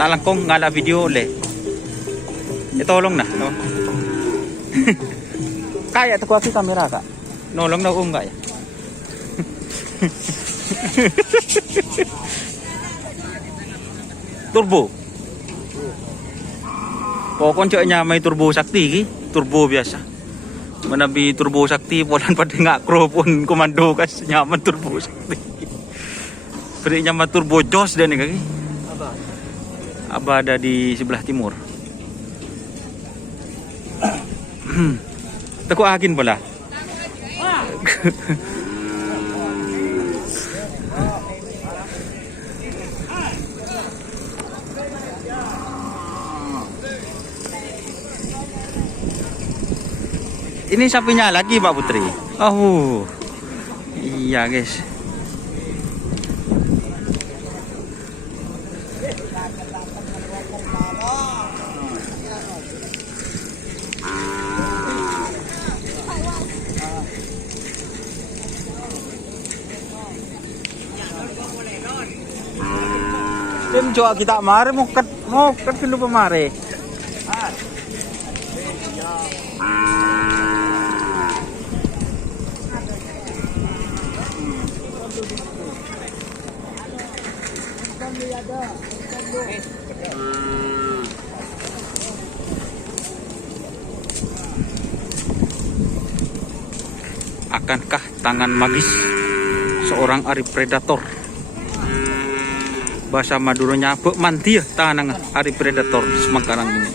Talangkong ngala video le. Itolong na, no? Kaya to ko kamera ka. Nolong na kung kaya. Turbo. Pokon nya may turbo sakti, turbo biasa. Manabi turbo sakti polan pada nga kro pun komando kas nyaman turbo sakti. Pwede nyaman turbo jos dan kaki. Aba ada di sebelah timur. Teku angin pula. Ini sapinya lagi Pak Putri. Oh, iya guys. Tim coba kita mare mau ket dulu pemare. Akankah tangan magis seorang Ari Predator? Bahasa Maduranya Bek Manti ya tangan Ari Predator di Semangkarang ini.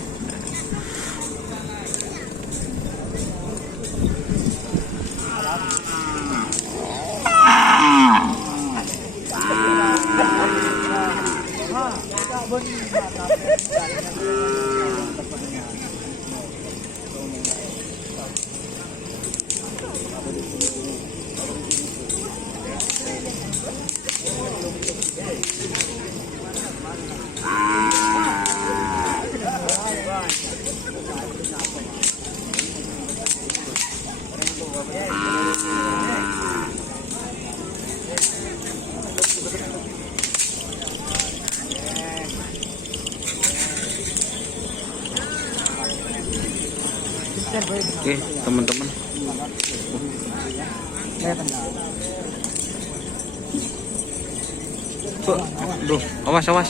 Oke, teman-teman. Duh, awas.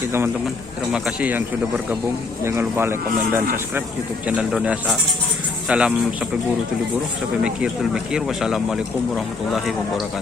Oke teman-teman, terima kasih yang sudah bergabung. Jangan lupa like, komen, dan subscribe YouTube channel Doni Asa. Salam sampai buru tuli buru, sampai mikir tuli mikir. Wassalamualaikum warahmatullahi wabarakatuh.